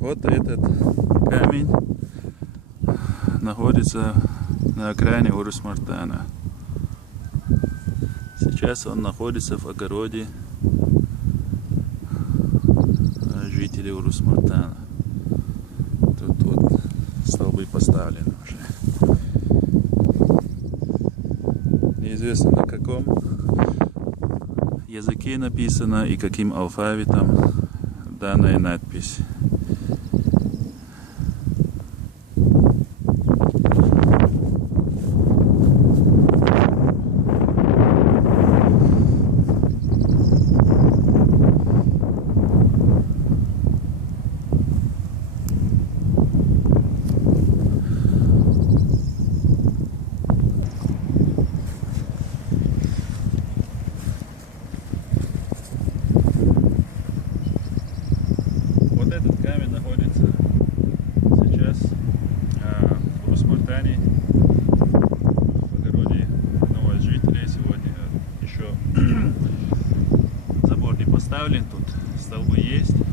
Вот этот камень находится на окраине Урус-Мартана. Сейчас он находится в огороде жителей Урус-Мартана. Тут вот столбы поставлены уже. Неизвестно на каком языке написано и каким алфавитом данная надпись. Этот камень находится сейчас в Урус-Мартане, в огороде одного из жителей. Сегодня еще забор не поставлен, тут столбы есть.